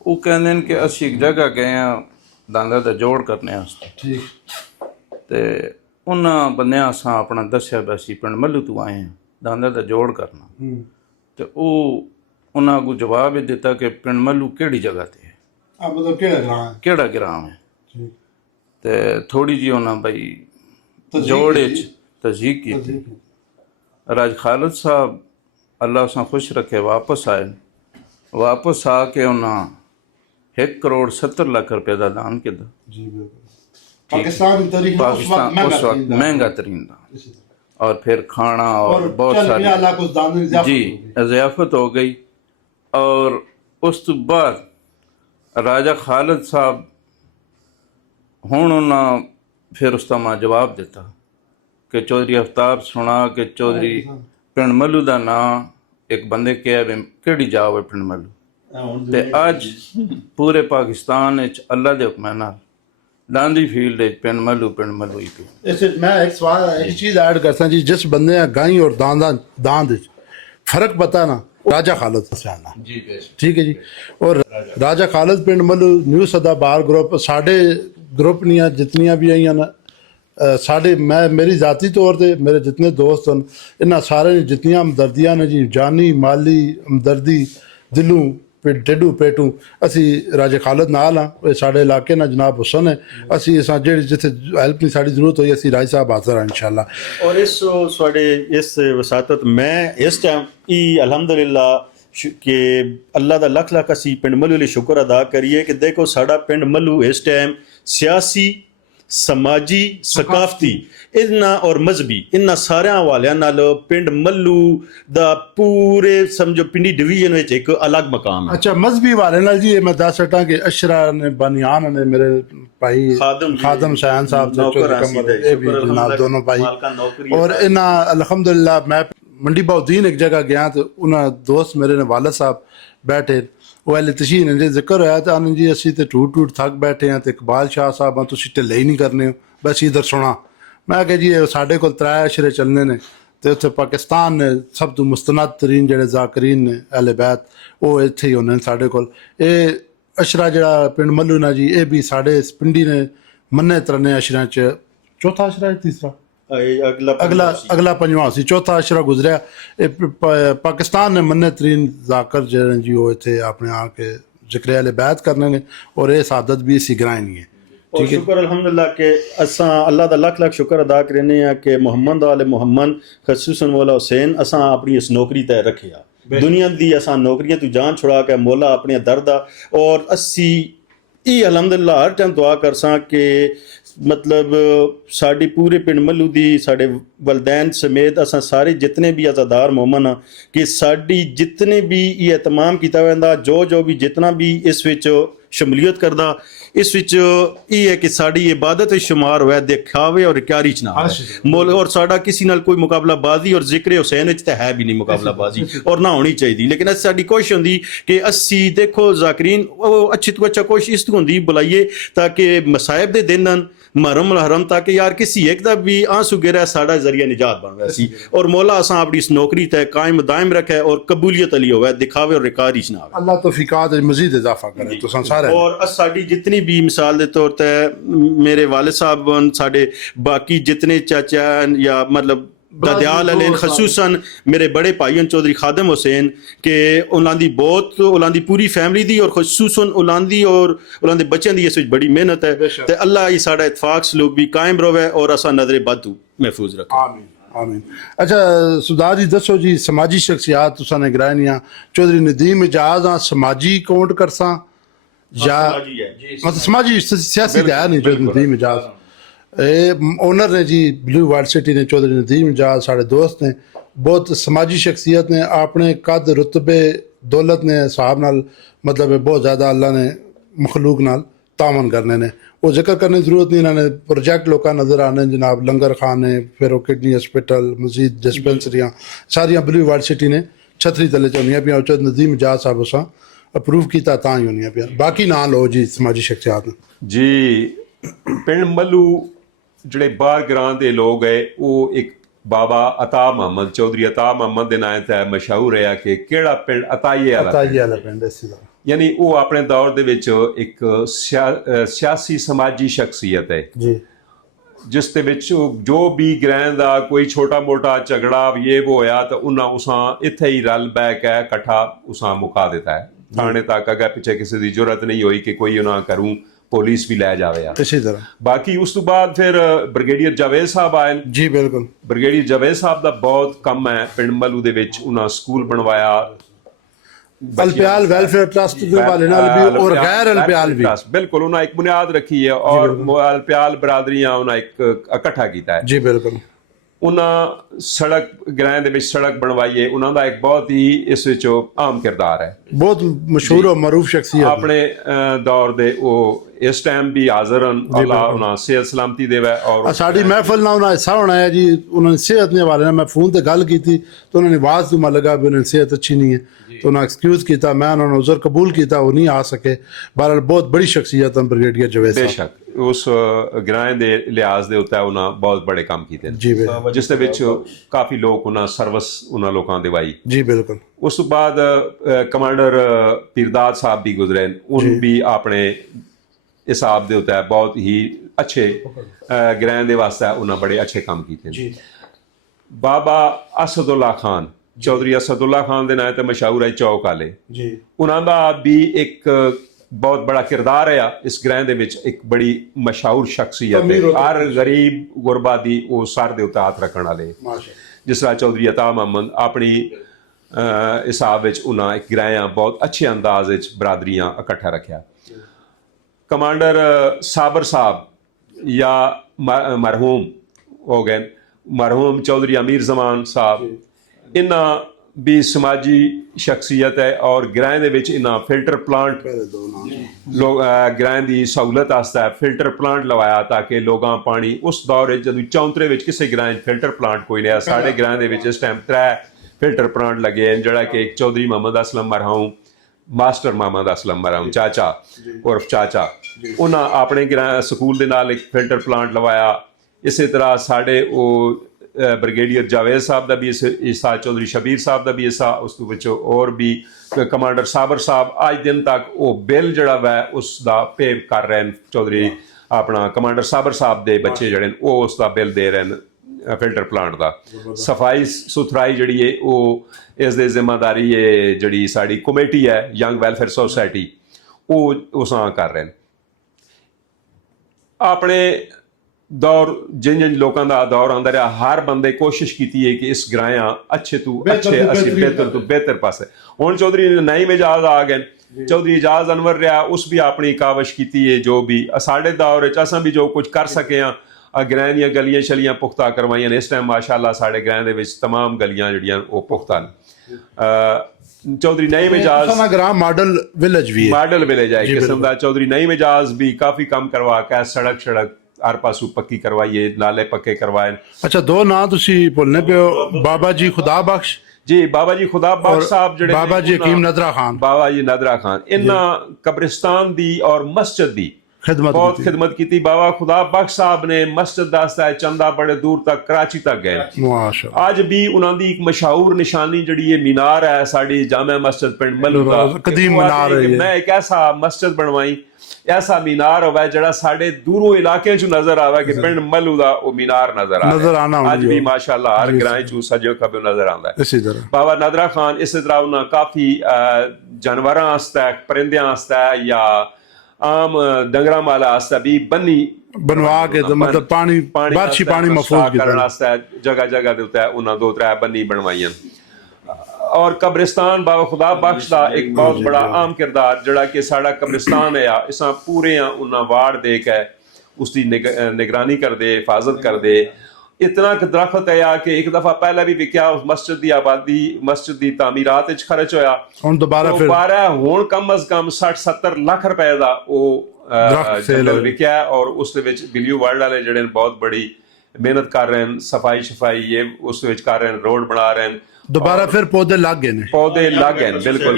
ਉਹ ਕਹਿੰਦੇ ਨੇ ਕਿ ਅਸੀਂ ਇੱਕ ਜਗ੍ਹਾ ਗਏ ਹਾਂ ਦਾਂਦਾ ਦਾ ਜੋੜ ਕਰਨੇ ਵਾਸਤੇ, ਠੀਕ, ਤੇ ਉਹਨਾਂ ਬੰਦਿਆਂ ਅਸਾਂ ਆਪਣਾ ਦੱਸਿਆ ਵੀ ਅਸੀਂ ਪਿੰਡ ਮੱਲੂ ਤੋਂ ਆਏ ਹਾਂ ਦਾਂਦਾ ਦਾ ਜੋੜ ਕਰਨਾ, ਤੇ ਉਹ ਉਹਨਾਂ ਅੱਗੋਂ ਜਵਾਬ ਇਹ ਦਿੱਤਾ ਕਿ ਪਿੰਡ ਮੱਲੂ ਕਿਹੜੀ ਜਗ੍ਹਾ ਤੇ ਹੈ, ਮਤਲਬ ਕਿਹੜਾ ਗ੍ਰਾਮ ਹੈ। ਤੇ ਥੋੜੀ ਜਿਹੀ ਉਹਨਾਂ ਬਈ ਜੋੜ ਵਿੱਚ ਤਸਦੀਕ ਕੀਤੀ। ਰਾਜ ਖਾਲਦ ਸਾਹਿਬ ਅੱਲਾ ਉਸਾਂ ਖੁਸ਼ ਰੱਖੇ ਵਾਪਸ ਆਏ, ਵਾਪਸ ਆ ਕੇ ਉਹਨਾਂ 1,70,00,000 ਰੁਪਏ ਦਾ ਐਲਾਨ ਕੀਤਾ ਜੀ। पाकिस्तान उस वक्त महंगा तरीन था, और फिर खाना और बहुत सारी जी ज़ियाफत हो गई। और उस तो बाद राजा खालिद साहब हुण उन्हें फिर उस तमा जवाब दिता कि चौधरी अफ्ताब सुना कि चौधरी पिंड मल्लू का नाम एक बंदे कहा भी केड़ी जाओ है पिंड मल्लू, ਤੇ ਅੱਜ ਪੂਰੇ ਪਾਕਿਸਤਾਨ ਵਿੱਚ ਅੱਲਾ ਦੇ ਹੁਕਮ ਨਾਲ ਲਾਂਦੀ ਫੀਲਡ ਵਿੱਚ ਪਿੰਡ ਮੱਲੂ ਹੀ ਪਿਆ। इसे मैं एक सवाल एक चीज़ ऐड करता जी जिस बंदे गाई और दांद फर्क पता ना राजा खालिद से आना ਜੀ ਬੇਸ਼ੱਕ। ठीक है जी। और राजा खालिद पिंड मल्लू न्यू सदा बार ग्रुप साढ़े ग्रुप ਦੀਆਂ ਜਿਤਨੀਆਂ ਵੀ ਆਈਆਂ ਨਾ ਸਾਡੇ ਮੈਂ ਮੇਰੀ ਜ਼ਾਤੀ ਤੌਰ ਤੇ ਮੇਰੇ ਜਿਤਨੇ ਦੋਸਤ ਹਨ ਇਹਨਾਂ ਸਾਰੇ ਨੇ ਜਿਤਨੀਆਂ ਹਮਦਰਦੀਆਂ ਨੇ ਜੀ ਜਾਨੀ ਮਾਲੀ ਹਮਦਰਦੀ ਦਿਲੋਂ ਢਿੱਡੂ ਪੇਟੂ ਅਸੀਂ ਰਾਜਾ ਖਾਲਿਦ ਨਾਲ ਹਾਂ। ਇਹ ਸਾਡੇ ਇਲਾਕੇ ਨਾਲ ਜਨਾਬ ਹੁਸਨ ਹੈ। ਅਸੀਂ ਅਸਾਂ ਜਿਹੜੀ ਜਿੱਥੇ ਹੈਲਪ ਦੀ ਸਾਡੀ ਜ਼ਰੂਰਤ ਹੋਈ ਅਸੀਂ ਰਾਜ ਸਾਹਿਬ ਹਾਜ਼ਰ ਹਾਂ ਇਨਸ਼ਾਅੱਲਾ। और इस साढ़े इस वसातत मैं इस टाइम अलहमदुलिल्ला कि अल्लाह का लख लख असी पिंड मल्लू लिए शुक्र अदा करिए कि देखो साड़ा पिंड मल्लू इस टाइम सियासी समाजी सकाफती इन्ना और मजहबी इन्ना सारे हवालियां नाल पिंड मल्लू दा पूरे समझो पिंडी डिवीजन विच एक अलग मकाम है। अच्छा मजहबी वाले नाल जी मैं दस सटा कि अशरा ने बनियान ने मेरे भाई खादम शाहन साहब ये भी जनाब दोनों भाई और इन्ना अल्हम्दुलिल्लाह मैं मंडी बहुद्दीन एक जगह गया तो उन्हें दोस्त मेरे ने वालद साहब बैठे ਉਹ ਐਲੇ ਤਸ਼ੀਨ ਦੇ ਜ਼ਿਕਰ ਹੋਇਆ ਤਾਂ ਆਨੰਦ ਜੀ ਅਸੀਂ ਤੇ ਟੂਟ ਥੱਕ ਬੈਠੇ ਹਾਂ ਤੇ ਇਕਬਾਲ ਸ਼ਾਹ ਸਾਹਿਬਾਂ ਤੁਸੀਂ ਢਿੱਲੇ ਹੀ ਨਹੀਂ ਕਰਨੇ ਹੋ ਬਸ ਇਧਰ ਸੁਣਾ। ਮੈਂ ਕਿਹਾ ਜੀ ਸਾਡੇ ਕੋਲ 3 ਅਸ਼ਰੇ ਚੱਲਣੇ ਨੇ ਤੇ ਉੱਥੇ ਪਾਕਿਸਤਾਨ ਨੇ ਸਭ ਤੋਂ ਮੁਸਤਨਦ ਤਰੀਨ ਜਿਹੜੇ ਜ਼ਾਕਰੀਨ ਨੇ ਅਹਿਲੇ ਬੈਤ ਉਹ ਇੱਥੇ ਹੀ ਹੁੰਦੇ ਨੇ ਸਾਡੇ ਕੋਲ। ਇਹ ਅਸ਼ਰਾ ਜਿਹੜਾ ਪਿੰਡ ਮੱਲੂ ਨਾ ਜੀ ਇਹ ਵੀ ਸਾਡੇ ਇਸ ਪਿੰਡੀ ਨੇ ਮੰਨੇ ਤਰਨੇ ਅਸ਼ਰਿਆਂ 'ਚ ਚੌਥਾ ਅਸ਼ਰਾ ਹੈ ਤੀਸਰਾ अगला पंजवा सी चौथा अशरा गुजरिया। पाकिस्तान ने मन्ने तरीन जाकर जो जी वो इतने अपने आके जिक्र अहले बैत करने ने और ये सादत भी इसी ग्रां नहीं है। और शुक्र अल्हम्दुलिल्लाह के असा अल्लाह दा लख लख शुक्र अदा करने हैं कि मोहम्मद वाले मोहम्मद खसूसन मौला हुसैन असा अपनी इस नौकरी तय रखिया दुनिया दी असा नौकरियां तू जान छुड़ा के मौला अपने दर्द और असी ये अल्हम्दुलिल्लाह हर टाइम दुआ करसा कि मतलब साड़ी पूरे पिंड मल्लू दी साढ़े वलदैन समेत असा सारे जितने भी अज़ादार मोमन कि साड़ी जितने भी ये एहतमाम किया वैंदा जो भी जितना भी इस विच शमूलियत करदा इस विच ये है कि साड़ी इबादत शुमार हुआ दिखावे और क्यारी च ना मोल और साड़ा किसी नाल कोई मुकाबलाबाजी और जिक्र हुसैन विच तो है भी नहीं मुकाबलाबाजी और ना होनी चाहिए। लेकिन साड़ी कोशिश होंदी कि असी देखो जाकरीन अच्छी तो अच्छा कोशिश इस होंदी बुलाइए ताकि मसाइब दे दिन महरम ताकि यार किसी एक दा भी आंसू गिरा साड़ा जरिया निजात बन गया सी और मौला असा अपनी इस नौकरी तय कायम दायम रखे और कबूलियत अली होवे दिखावे और रिकारी च ना अल्लाह तौफीकात मजीद इजाफा करे तो संसार है। और साड़ी जितनी भी मिसाल के तौर पर मेरे वालिद साहब साढ़े बाकी जितने चाचा या मतलब ददयाल अलेन खसूसन मेरे बड़े भाई चौधरी खादम हुसैन के उन्होंने बहुत उन्होंने पूरी फैमिली दी और खसूसन उन्होंने और उन्होंने बच्चों की इस बड़ी मेहनत है तो अल्लाह ही साड़ा इतफाक सलूक भी कायम रहे और असा नजरे बादू महफूज रखे। आमीन आमीन। अच्छा सुधार जी दसो जी समाजी शख्सियात तुसाने गिरानियां चौधरी नदीम इजाज समाजी काउंट करसा या मतलब समाजी सियासी है नहीं चौधरी नदीम इजाज ओनर ने जी ब्लू वर्ल्ड सिटी ने चौधरी नदीम इजाज साढ़े दोस्त ने बहुत समाजी शख्सियत ने अपने कद रुतबे दौलत ने हिसाब नाल मतलब बहुत ज़्यादा अल्लाह ने मखलूक नाल तावन करने ने वो जिक्र करने की जरूरत नहीं इन्होंने प्रोजेक्ट लोग नज़र आने जनाब लंगर खाने फिर वो किडनी हस्पिटल मजीद डिस्पेंसरियाँ सारियाँ ब्लू वर्ल्ड सिटी ने छतरी तले च होंदियां पियां चौधरी नदीम इजाज साहब उस अप्रूव किया तां ही होंदियां पियां बाकी ना लो जी समाजी शख्सियात जी पिंड मल्लू ਜਿਹੜੇ ਬਾਹਰ ਗ੍ਰਾਂ ਦੇ ਲੋਕ ਹੈ ਉਹ ਇੱਕ ਬਾਬਾ ਅਤਾ ਮੁਹੰਮਦ ਚੌਧਰੀ ਅਤਾ ਮੁਹੰਮਦ ਦੇ ਨਾਂ ਤੇ ਮਸ਼ਹੂਰ ਹੈ ਕਿ ਕਿਹੜਾ ਪਿੰਡ ਅਤਾਈਏ ਵਾਲਾ ਪਿੰਡ ਇਸੇ ਦਾ ਯਾਨੀ ਉਹ ਆਪਣੇ ਦੌਰ ਦੇ ਵਿੱਚ ਇੱਕ ਸਿਆਸੀ ਸਮਾਜੀ ਸ਼ਖਸੀਅਤ ਹੈ ਜੀ ਜਿਸ ਦੇ ਵਿੱਚ ਜੋ ਵੀ ਗ੍ਰਾਂ ਦਾ ਕੋਈ ਛੋਟਾ ਮੋਟਾ ਝਗੜਾ ਇਹ ਹੋਇਆ ਤਾਂ ਉਹਨਾਂ ਉਸਾਂ ਇੱਥੇ ਹੀ ਰਲ ਬੈ ਕੇ ਇਕੱਠਾ ਉਸਾਂ ਮੁਕਾ ਦਿੱਤਾ ਹੈ ਥਾਣੇ ਤੱਕ ਅਗਾ ਪਿੱਛੇ ਕਿਸੇ ਦੀ ਜ਼ਰੂਰਤ ਨਹੀਂ ਹੋਈ ਕਿ ਕੋਈ ਉਹਨਾਂ ਕਰੂ पुलिस भी लै जावे इसी तरह बाकी उस तो बाद फिर ब्रिगेडियर जावेद साहब आए जी बिल्कुल ब्रिगेडियर जावेद साहब का बहुत कम है पिंड मल्लू दे विच उन्हां स्कूल बनवाया अलप्याल वेलफेयर ट्रस्ट के वाले नाल भी और गैर अलप्याल भी बिल्कुल उन्हां एक बुनियाद रखी है और अलप्याल बरादरियां उन्हां एक इकट्ठा कीता है जी बिल्कुल ਉਹਨਾਂ ਸੜਕ ਗ੍ਰਾਂ ਦੇ ਵਿੱਚ ਸੜਕ ਬਣਵਾਈ ਹੈ, ਉਹਨਾਂ ਦਾ ਇੱਕ ਬਹੁਤ ਹੀ ਇਸ ਵਿੱਚ ਆਮ ਕਿਰਦਾਰ ਹੈ। ਬਹੁਤ ਮਸ਼ਹੂਰ ਔਰ ਮਰੂਫ ਸ਼ਖਸੀਅਤ ਆਪਣੇ ਦੌਰ ਦੇ ਉਹ ਇਸ ਟਾਈਮ ਵੀ ਹਾਜ਼ਰ ਹਨ। ਅੱਲਾਹ ਉਹਨਾਂ ਸਿਹਤ ਸਲਾਮਤੀ ਦੇਵੇ। ਔਰ ਸਾਡੀ ਮਹਿਫਲ ਨਾਲ ਉਹਨਾਂ ਹਿੱਸਾ ਹੋਣਾ ਹੈ ਜੀ। ਉਹਨਾਂ ਨੇ ਸਿਹਤ ਦੇ ਹਵਾਲੇ ਨਾਲ ਮੈਂ ਫੋਨ ਤੇ ਗੱਲ ਕੀਤੀ ਤਾਂ ਉਹਨਾਂ ਨੇ ਆਵਾਜ਼ ਤੋਂ ਲੱਗਾ ਵੀ ਉਹਨਾਂ ਦੀ ਸਿਹਤ ਅੱਛੀ ਨਹੀਂ ਹੈ, ਤਾਂ ਉਹਨਾਂ ਐਕਸਕਿਊਜ਼ ਕੀਤਾ। ਮੈਂ ਉਹਨਾਂ ਨੂੰ ਉਜ਼ਰ ਕਬੂਲ ਕੀਤਾ, ਉਹ ਨਹੀਂ ਆ ਸਕੇ। ਬਹਰਹਾਲ ਬਹੁਤ ਬੜੀ ਸ਼ਖਸੀਅਤ ਹਨ ਬ੍ਰਿਗੇਡੀਅਰ ਜਵੇਦ ਸਾਹਿਬ। ਬੇਸ਼ੱਕ ਉਸ ਗ੍ਰਾਂ ਦੇ ਲਿਹਾਜ਼ ਦੇ ਉੱਤੇ ਉਹਨਾਂ ਬਹੁਤ ਬੜੇ ਕੰਮ ਕੀਤੇ ਨੇ ਜੀ ਬਿਲਕੁਲ ਜਿਸ ਦੇ ਵਿੱਚ ਕਾਫੀ ਲੋਕ ਉਹਨਾਂ ਸਰਵਿਸ ਉਹਨਾਂ ਲੋਕਾਂ ਦੇ ਵਾਈ। ਜੀ ਬਿਲਕੁਲ। ਉਸ ਤੋਂ ਬਾਅਦ ਕਮਾਂਡਰ ਪੀਰਦਾਦ ਸਾਹਿਬ ਵੀ ਗੁਜ਼ਰੇ, ਉਹ ਵੀ ਆਪਣੇ ਹਿਸਾਬ ਦੇ ਉੱਤੇ ਬਹੁਤ ਹੀ ਅੱਛੇ ਗ੍ਰਾਂ ਦੇ ਵਾਸਤੇ ਉਹਨਾਂ ਬੜੇ ਅੱਛੇ ਕੰਮ ਕੀਤੇ ਨੇ। ਬਾਬਾ ਅਸਦੁੱਲਾ ਖਾਨ ਚੌਧਰੀ ਅਸਦੁੱਲਾ ਖਾਨ ਦੇ ਨਾਂ ਤੇ ਮਸ਼ਹੂਰ ਹੈ ਚੌਕ ਵਾਲੇ ਜੀ। ਉਹਨਾਂ ਦਾ ਵੀ ਇੱਕ ਬਹੁਤ ਬੜਾ ਕਿਰਦਾਰ ਹੈ ਇਸ ਗ੍ਰਾਂ ਦੇ ਵਿੱਚ। ਇੱਕ ਬੜੀ ਮਸ਼ਹੂਰ ਸ਼ਖਸੀਅਤ ਹੈ, ਹਰ ਗਰੀਬ ਗੁਰਬਾ ਦੀ ਉਹ ਸਰ ਦੇ ਉੱਤੇ ਹੱਥ ਰੱਖਣ ਵਾਲੇ। ਜਿਸ ਤਰ੍ਹਾਂ ਚੌਧਰੀ ਅਤਾ ਮੁਹੰਮਦ ਆਪਣੀ ਹਿਸਾਬ ਵਿੱਚ ਉਹਨਾਂ ਇੱਕ ਗ੍ਰਾਂ ਬਹੁਤ ਅੱਛੇ ਅੰਦਾਜ਼ ਵਿੱਚ ਬਰਾਦਰੀਆਂ ਇਕੱਠਾ ਰੱਖਿਆ। ਕਮਾਂਡਰ ਸਾਬਰ ਸਾਹਿਬ ਜਾਂ ਮਰਹੂਮ ਹੋ ਗਏ, ਮਰਹੂਮ ਚੌਧਰੀ ਅਮੀਰ ਜ਼ਮਾਨ ਸਾਹਿਬ, ਇਹਨਾਂ ਵੀ ਸਮਾਜੀ ਸ਼ਖਸੀਅਤ ਹੈ। ਔਰ ਗ੍ਰਾਂ ਦੇ ਵਿੱਚ ਇਹਨਾਂ ਫਿਲਟਰ ਪਲਾਂਟ ਗ੍ਰਾਂ ਦੀ ਸਹੂਲਤ ਵਾਸਤੇ ਫਿਲਟਰ ਪਲਾਂਟ ਲਵਾਇਆ ਤਾਂ ਕਿ ਲੋਕਾਂ ਪਾਣੀ ਉਸ ਦੌਰ ਵਿੱਚ ਜਦੋਂ ਚੌਂਤਰੇ ਵਿੱਚ ਕਿਸੇ ਗ੍ਰਾਂ ਫਿਲਟਰ ਪਲਾਂਟ ਕੋਈ ਨਹੀਂ। ਸਾਡੇ ਗ੍ਰਾਂ ਦੇ ਵਿੱਚ ਇਸ ਟਾਈਮ 3 ਫਿਲਟਰ ਪਲਾਂਟ ਲੱਗੇ ਹਨ, ਜਿਹੜਾ ਕਿ ਇੱਕ ਚੌਧਰੀ ਮੁਹੰਮਦ ਅਸਲਮ ਮਰਹੂਮ, ਮਾਸਟਰ ਮੁਹੰਮਦ ਅਸਲਮ ਮਰਹੂਮ ਚਾਚਾ ਉਰਫ ਚਾਚਾ, ਉਹਨਾਂ ਆਪਣੇ ਗ੍ਰਾਂ ਸਕੂਲ ਦੇ ਨਾਲ ਇੱਕ ਫਿਲਟਰ ਪਲਾਂਟ ਲਵਾਇਆ। ਇਸੇ ਤਰ੍ਹਾਂ ਸਾਡੇ ਉਹ ਬ੍ਰਿਗੇਡੀਅਰ ਜਾਵੇਦ ਸਾਹਿਬ ਦਾ ਵੀ ਹਿੱਸਾ, ਚੌਧਰੀ ਸ਼ਬੀਰ ਸਾਹਿਬ ਦਾ ਵੀ ਹਿੱਸਾ, ਉਸ ਵਿੱਚ ਹੋਰ ਵੀ ਕਮਾਂਡਰ ਸਾਬਰ ਸਾਹਿਬ ਅੱਜ ਦਿਨ ਤੱਕ ਉਹ ਬਿੱਲ ਜਿਹੜਾ ਵੈ ਉਸ ਦਾ ਪੇ ਕਰ ਰਹੇ ਨੇ। ਚੌਧਰੀ ਆਪਣਾ ਕਮਾਂਡਰ ਸਾਬਰ ਸਾਹਿਬ ਦੇ ਬੱਚੇ ਜਿਹੜੇ ਨੇ ਉਹ ਉਸ ਦਾ ਬਿੱਲ ਦੇ ਰਹੇ ਨੇ ਫਿਲਟਰ ਪਲਾਂਟ ਦਾ। ਸਫਾਈ ਸੁਥਰਾਈ ਜਿਹੜੀ ਹੈ ਉਹ ਇਸ ਦੇ ਜ਼ਿੰਮੇਦਾਰੀ ਹੈ ਜਿਹੜੀ ਸਾਡੀ ਕਮੇਟੀ ਹੈ ਯੰਗ ਵੈਲਫੇਅਰ ਸੁਸਾਇਟੀ, ਉਹ ਉਸ ਨਾਲ ਕਰ ਰਹੇ ਨੇ। ਆਪਣੇ ਦੌਰ ਜਿਨ ਲੋਕਾਂ ਦਾ ਦੌਰ ਆਉਂਦਾ ਰਿਹਾ, ਹਰ ਬੰਦੇ ਕੋਸ਼ਿਸ਼ ਕੀਤੀ ਹੈ ਕਿ ਇਸ ਗ੍ਰਾਂ ਅੱਛੇ ਤੋਂ ਅੱਛੇ ਅਸੀਂ ਬਿਹਤਰ ਤੋਂ ਬਿਹਤਰ ਪਾਸੇ। ਹੁਣ ਚੌਧਰੀ ਨਈਮ ਇਜਾਜ਼ ਆ ਗਏ, ਚੌਧਰੀ ਇਜਾਜ਼ ਅਨਵਰ ਰਿਹਾ, ਉਸ ਵੀ ਆਪਣੀ ਕਾਵਸ਼ ਕੀਤੀ ਹੈ ਜੋ ਵੀ ਸਾਡੇ ਦੌਰ ਵਿੱਚ ਅਸਾਂ ਵੀ ਜੋ ਕੁਝ ਕਰ ਸਕੇ ਹਾਂ। ਗ੍ਰਾਂ ਦੀਆਂ ਗਲੀਆਂ ਸ਼ਲੀਆਂ ਪੁਖਤਾ ਕਰਵਾਈਆਂ ਨੇ। ਇਸ ਟਾਈਮ ਮਾਸ਼ਾਅੱਲਾ ਸਾਡੇ ਗ੍ਰਾਂ ਦੇ ਵਿੱਚ ਤਮਾਮ ਗਲੀਆਂ ਜਿਹੜੀਆਂ ਉਹ ਪੁਖਤਾ ਨੇ। ਚੌਧਰੀ ਨਈਮ ਇਜਾਜ਼ ਮਾਡਲ ਵਿਲੇਜ ਵੀ ਹੈ, ਮਾਡਲ ਵਿਲੇਜ ਹੈ ਇੱਕ ਕਿਸਮ ਦਾ। ਚੌਧਰੀ ਨਈਮ ਇਜਾਜ਼ ਵੀ ਕਾਫੀ ਕੰਮ ਕਰਵਾ ਕੇ ਸੜਕ ਹਰ ਪਾਸੋਂ ਪੱਕੀ ਕਰਵਾਈਏ, ਨਾਲੇ ਪੱਕੇ ਕਰਵਾਏ। ਅੱਛਾ, 2 ਨਾਂ ਤੁਸੀਂ ਭੁੱਲਨੇ ਪਿਓ, ਬਾਬਾ ਜੀ ਖੁਦਾ ਬਖਸ਼ ਜੀ, ਬਾਬਾ ਜੀ ਖੁਦਾ ਬਖਸ਼ ਸਾਹਿਬ ਜਿਹੜੇ ਬਾਬਾ ਜੀ ਹਕੀਮ ਨਦਰਾ ਖਾਨ, ਬਾਬਾ ਜੀ ਨਦਰਾ ਖਾਨ, ਇਹਨਾਂ ਕਬਰਿਸਤਾਨ ਦੀ ਔਰ ਮਸਜਿਦ ਦੀ ਬਹੁਤ ਖਿਦਮਤ ਕੀਤੀ। ਬਾਬਾ ਖੁਦਾ ਬਖਸ਼ ਸਾਹਿਬ ਨੇ ਮਸਜਿਦ ਦਾ ਚੰਦਾ ਬੜੇ ਦੂਰ ਤੱਕ ਕਰਾਚੀ ਤੱਕ ਗਏ। ਮਾਸ਼ਾਅੱਲਾ। ਅੱਜ ਵੀ ਉਹਨਾਂ ਦੀ ਇੱਕ ਮਸ਼ਹੂਰ ਨਿਸ਼ਾਨੀ ਜਿਹੜੀ ਇਹ ਮੀਨਾਰ ਹੈ ਸਾਡੀ ਜਾਮਾ ਮਸਜਿਦ ਪਿੰਡ ਮੱਲੂ ਦਾ, ਕਦੀਮ ਮੀਨਾਰ ਹੈ। ਮੈਂ ਇੱਕ ਐਸਾ ਮਸਜਿਦ ਬਣਵਾਈ, ਐਸਾ ਮੀਨਾਰ ਹੋਵੇ ਜਿਹੜਾ ਸਾਡੇ ਦੂਰੋਂ ਇਲਾਕੇ 'ਚ ਨਜ਼ਰ ਆਵੇ ਕਿ ਪਿੰਡ ਮੱਲੂ ਦਾ ਉਹ ਮੀਨਾਰ ਨਜ਼ਰ ਆਵੇ। ਅੱਜ ਵੀ ਮਾਸ਼ਾਅੱਲਾ ਹਰ ਗ੍ਰਾਂ 'ਚ ਸਜੇ ਖੱਬੇ ਨਜ਼ਰ ਆਉਂਦਾ ਹੈ। ਇਸੇ ਤਰ੍ਹਾਂ ਬਾਬਾ ਨਦਰਾ ਖਾਨ ਇਸੇ ਤਰ੍ਹਾਂ ਉਹਨਾਂ ਕਾਫੀ ਜਾਨਵਰਾਂ ਵਾਸਤੇ, ਪਰਿੰਦਿਆਂ ਵਾਸਤੇ ਜਾਂ ਆਮ ਡੰਗਰਾਂ ਮਾਲਾ ਵਾਸਤੇ ਵੀ ਬੰਨੀ ਬਣਵਾ ਕੇ ਮਤਲਬ ਪਾਣੀ ਬਾਰਿਸ਼ੀ ਪਾਣੀ ਮਹਿਫੂਜ਼ ਕਰਨ ਵਾਸਤੇ ਜਗ੍ਹਾ ਜਗ੍ਹਾ ਦੇ ਉੱਤੇ ਉਹਨਾਂ 2-3 ਬੰਨੀ ਬਣਵਾਈਆਂ। ਔਰ ਕਬਰਿਸਤਾਨ ਬਾਬਾ ਖੁਦਾ ਬਖਸ਼ ਦਾ ਇੱਕ ਬਹੁਤ ਬੜਾ ਆਮ ਕਿਰਦਾਰ ਜਿਹੜਾ ਕਿ ਸਾਡਾ ਕਬਰਿਸਤਾਨ ਹੈ ਇਸਾਂ ਪੂਰੇ ਉਹਨਾਂ ਵਾਰਡ ਦੇ ਕੇ ਉਸ ਦੀ ਨਿਗਰਾਨੀ ਕਰਦੇ, ਹਿਫਾਜ਼ਤ ਕਰਦੇ। इतना दरख्त है कि एक दफा पहले भी विकया उस मस्जिद की आबादी, मस्जिद की तामीरात विच खर्च होया। हुण दोबारा हुण कम अज कम 60-70 लाख रुपए दा ओ विकया और उस दे विच बिलियो वर्ल्ड वाले जिहड़े बहुत बड़ी मेहनत कर रहे हैं, सफाई शफाई ये उस विच कर रहे हैं, रोड बना रहे हैं। दोबारा फिर पौधे लग गए ने, पौधे लग गए बिल्कुल,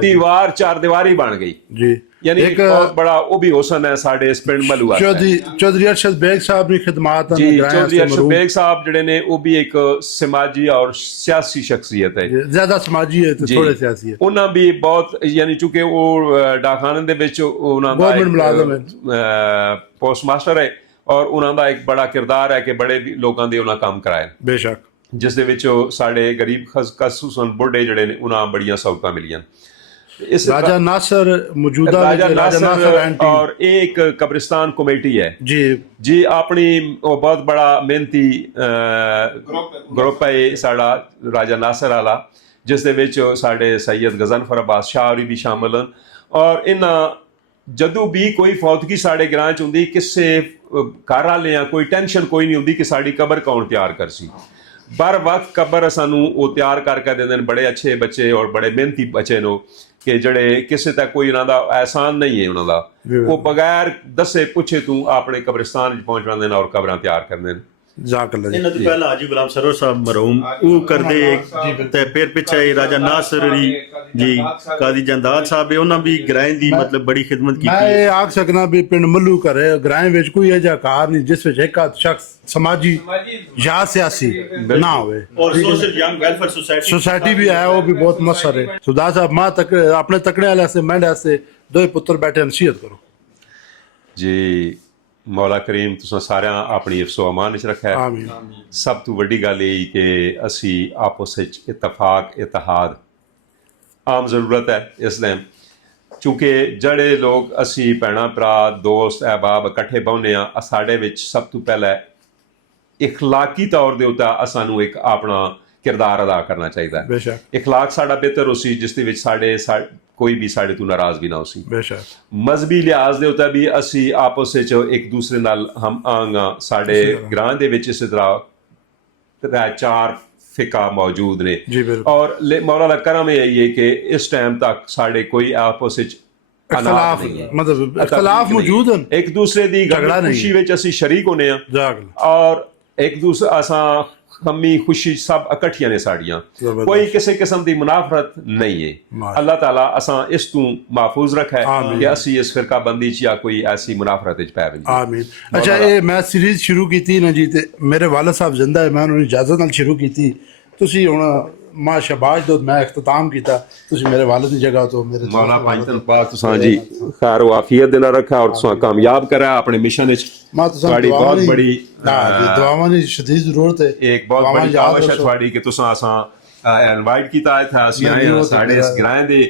दीवार 4 दीवारी बन गई जी। यानी एक बहुत बड़ा वो भी हुसन है साडे इस पिंड मलूआ। चौधरी अरशद बेग साहब की खिदमत जी, चौधरी अरशद बेग साहब जिहड़े ने वो भी एक समाजी और सियासी शख्सियत है, ज्यादा समाजी है तो थोड़े सियासी है। उन्हां भी बहुत यानी चूंकि वो डाकखाने दे विच उन्हां दा गवर्नमेंट मुलाजम है, पोस्ट मास्टर है और उन्हां दा एक बड़ा किरदार है कि बड़े लोकां दे उन्हां काम कराए बेशक, जिस दे विच साडे गरीब खसूसन बुढ़े जिहड़े ने उन्हां बड़ियां सहूलतां मिलियां। इस राजा नासर मौजूदा राजा नासर और एक कब्रिस्तान कमेटी है जी जी अपनी बहुत बड़ा मेहनती ग्रुप है साड़ा राजा नासर वाला, जिस दे विच साडे सैयद गजनफर अब्बास शाह भी शामिल हैं और इन्हां ਜਦੋਂ ਵੀ ਕੋਈ ਫੌਤਗੀ ਸਾਡੇ ਗ੍ਰਾਂ ਚ ਹੁੰਦੀ ਕਿਸੇ ਘਰ ਵਾਲਿਆਂ ਕੋਈ ਟੈਨਸ਼ਨ ਕੋਈ ਨਹੀਂ ਹੁੰਦੀ ਕਿ ਸਾਡੀ ਕਬਰ ਕੌਣ ਤਿਆਰ ਕਰਸੀ बर वक्त कबर सानू वो तैयार करके देंदे ने बड़े अच्छे बच्चे और बड़े मेहनती बच्चे नो कि जड़े किसी तक कोई उन्हों का एहसान नहीं है उन्हों का वो बगैर दसे पुछे तू अपने कब्रिस्तान पहुंच रहे और कबर तैयार करते हैं ਇਹਨਾਂ ਤੋਂ ਪਹਿਲਾਂ ਹਾਜੀ ਗੁਲਾਮ ਸਰਵਰ ਸਾਹਿਬ ਮਰਹੂਮ ਉਹ ਕਰਦੇ ਤੇ ਫਿਰ ਪਿੱਛੇ ਰਾਜਾ ਨਾਸਰ ਅਲੀ ਜੀ ਕਾਦੀ ਜੰਦਾਲ ਸਾਹਿਬ ਉਹਨਾਂ ਵੀ ਗ੍ਰਾਂ ਦੀ ਮਤਲਬ ਬੜੀ ਖਿਦਮਤ ਕੀਤੀ ਮੈਂ ਇਹ ਆਖ ਸਕਣਾ ਵੀ ਪਿੰਡ ਮੱਲੂ ਕਰੇ ਗ੍ਰਾਂ ਵਿੱਚ ਕੋਈ ਅਜਿਹਾ ਕਾਰ ਨਹੀਂ ਜਿਸ ਵਿੱਚ ਇੱਕ ਸ਼ਖਸ ਸਮਾਜੀ ਜਾਂ ਸਿਆਸੀ ਨਾ ਹੋਵੇ ਔਰ ਸੋਸ਼ਲ ਯੰਗ ਵੈਲਫੇਅਰ सोसाइटी भी है वो भी बहुत मसर है सुधा साहब मां तक अपने तकड़े वाले से मेंढे से दो पुत्र बैठे नसीहत करो जी मौला करीम तुसां सारियां अपनी हिफ्ज़ो अमान च रखा है आमीन सब तो वड्डी गल यही कि असी आपस विच इतफाक इतिहाद आम ज़रूरत है इस टाइम चूँकि जड़े लोग असी भैणां भरा दोस्त अहबाब इकट्ठे बौने आ साडे विच सब तो पहले इखलाकी तौर दे उत्ते सानू एक अपना किरदार अदा करना चाहिए बेशक इखलाक साडा बेहतर उसी जिस दे विच साडे कोई भी साडे तो नाराज भी ना उसी बेशक मजहबी लिहाज दे उत्ते भी असी आपस विच एक दूसरे नाल हम आंगा साडे ग्रां दे विच इस तरह चार फिका मौजूद ने जी बिल्कुल और मौला दा करम यही है कि इस टाइम तक साडे कोई आपस विच इख्तलाफ मतलब इख्तलाफ मौजूद है एक दूसरे दी झगड़ा नहीं खुशी विच असी शरीक होने आ जागल और एक दूसरे असां कमी खुशी सब इकट्ठियां ने साड़ियां कोई किसी किस्म की मुनाफरत नहीं है अल्लाह ताला असां इस तू महफूज रखा है कि असी इस फिरका बंदी च या कोई ऐसी मुनाफरत च पै नहीं आमीन अच्छा ये मैं सीरीज शुरू की थी ना जी ते मेरे वालिद साहब जिंदा है मैं उन्हें इजाजत नाल शुरू की थी तुसी हुण मां शबाज दो मैं इख्तिताम कीता तुसी मेरे वालिद दी जगह तो मेरे मौला पांचतन पाक तुसां जी खैर व आफियत देना रखा और तुसां कामयाब करा अपने मिशन विच मां तुसां बड़ी बहुत बड़ी दुआवां दी शदीद जरूरत है एक बहुत बड़ी काविश है थोड़ी कि तुसां असां इनवाइट कीता है था असी आए साडे इस ग्रां दे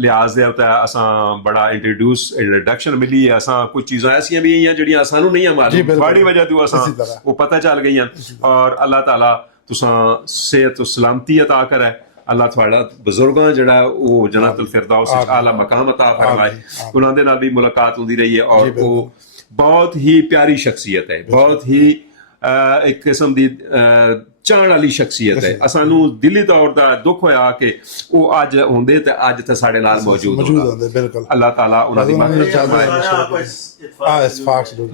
लिहाज दे उत्ते असां बड़ा इंट्रोडक्शन मिली है असां कुछ चीज़ां ऐसियां भी हैं जिहड़ियां सानू नहीं मालूम थोड़ी वजह तो असां वो पता चल गई और अल्लाह ताला तुसां सेहत सलामती अता करे अल्लाह थोड़ा बुजुर्गां जिहड़ा वो जन्नतुल फिरदौस विच आला मकाम अता फरमाए उन्हां दे नाल भी मुलाकात हुंदी रही है और वो बहुत ही प्यारी शख्सियत है बहुत ही एक किस्म दी चाहण वाली शख्सियत है सानू दिली तौर दा दुख होया कि वो अज हुंदे ते अज ते साडे नाल मौजूद होंदे बिल्कुल अल्लाह ताला उन्हां दी मदद फरमाए